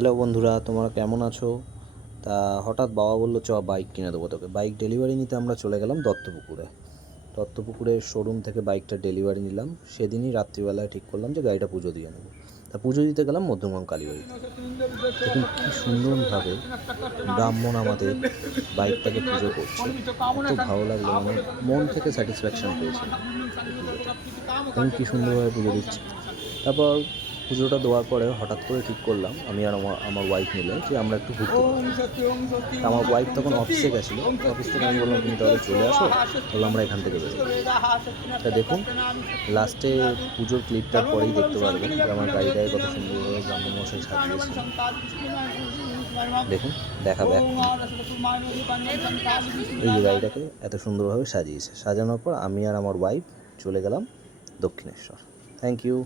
Hello বন্ধুরা, তোমরা কেমন আছো? তা হঠাৎ বাবা বললো চ বাইক কিনে দেবো তোকে। বাইক ডেলিভারি নিতে আমরা চলে গেলাম দত্তপুকুরের শোরুম থেকে বাইকটা ডেলিভারি নিলাম। সেদিনই রাত্রিবেলায় ঠিক করলাম যে গাড়িটা পুজো দিয়ে নেবো। তা পুজো দিতে গেলাম মধ্যমগ্রাম কালীবাড়িতে। দেখুন কী সুন্দরভাবে ব্রাহ্মণ আমাদের বাইকটাকে পুজো করছে। এত ভালো লাগলো, মানে মন থেকে স্যাটিসফ্যাকশান পেয়েছিলাম এই পুজোতে। দেখুন কী সুন্দরভাবে পুজো দিচ্ছে। তারপর পুজোটা দেওয়ার পরে হঠাৎ করে ঠিক করলাম আমি আর আমার ওয়াইফ মিলে যে আমরা একটু ঘুরতে বেরোবো। তা আমার ওয়াইফ তখন অফিসে গেছিলো। অফিস থেকে আমি বললাম তুমি তাহলে চলে আসো, তাহলে আমরা এখান থেকে বেরোবো। তা দেখুন লাস্টে পুজোর ক্লিপটার পরেই দেখতে পারবেন যে আমার গাড়িটাকে কত সুন্দরভাবে ব্রাহ্মণমশাই সাজিয়েছে। দেখুন দেখাবে এখন। এই যে গাড়িটাকে এত সুন্দরভাবে সাজিয়েছে। সাজানোর পর আমি আর আমার ওয়াইফ চলে গেলাম দক্ষিণেশ্বর। Thank you.